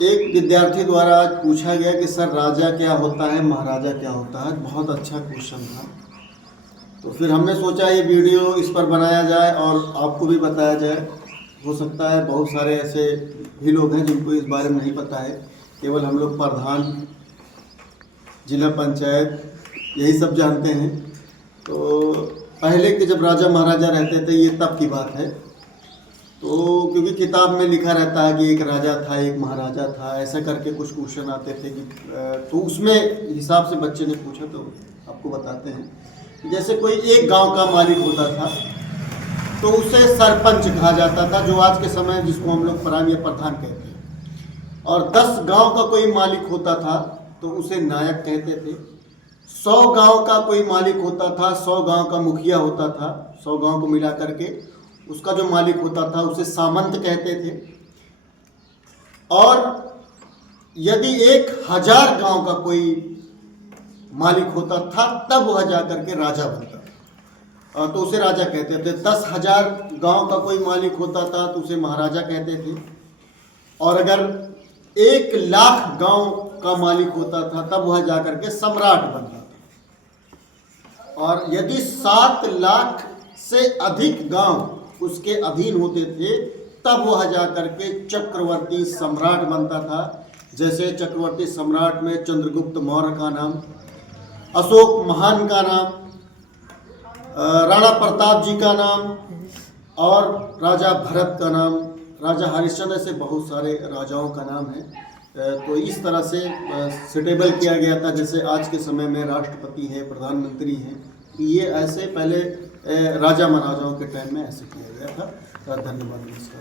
एक विद्यार्थी द्वारा आज पूछा गया कि सर राजा क्या होता है, महाराजा क्या होता है। बहुत अच्छा क्वेश्चन था। तो फिर हमने सोचा ये वीडियो इस पर बनाया जाए और आपको भी बताया जाए। हो सकता है बहुत सारे ऐसे भी लोग हैं जिनको इस बारे में नहीं पता है। केवल हम लोग प्रधान, जिला पंचायत यही सब जानते हैं। तो पहले के जब राजा महाराजा रहते थे, ये तब की बात है। तो क्योंकि किताब में लिखा रहता है कि एक राजा था, एक महाराजा था, ऐसा करके कुछ क्वेश्चन आते थे कि तो उसमें हिसाब से बच्चे ने पूछा, तो आपको बताते हैं। जैसे कोई एक गांव का मालिक होता था तो उसे सरपंच कहा जाता था, जो आज के समय जिसको हम लोग प्रधान या प्रधान कहते हैं। और 10 गांव का कोई मालिक होता था तो उसे नायक कहते थे। 100 गांव का कोई मालिक होता था, 100 गांव का मुखिया होता था, 100 गांव को मिला करके उसका जो मालिक होता था उसे सामंत कहते थे। और यदि 1000 गांव का कोई मालिक होता था तब वह जाकर के राजा बनता था, तो उसे राजा कहते थे। 10,000 गांव का कोई मालिक होता था तो उसे महाराजा कहते थे। और अगर 1,00,000 गांव का मालिक होता था तब वह जाकर के सम्राट बनता था। और यदि 7 लाख से अधिक गांव उसके अधीन होते थे तब वह जाकर के चक्रवर्ती सम्राट बनता था। जैसे चक्रवर्ती सम्राट में चंद्रगुप्त मौर्य का नाम, अशोक महान का नाम, राणा प्रताप जी का नाम और राजा भरत का नाम, राजा हरिश्चंद्र, ऐसे बहुत सारे राजाओं का नाम है। तो इस तरह से सुटेबल किया गया था। जैसे आज के समय में राष्ट्रपति है, प्रधानमंत्री हैं, ये ऐसे पहले राजा महाराजाओं के टाइम में ऐसे किया गया था। धन्यवाद, नमस्कार।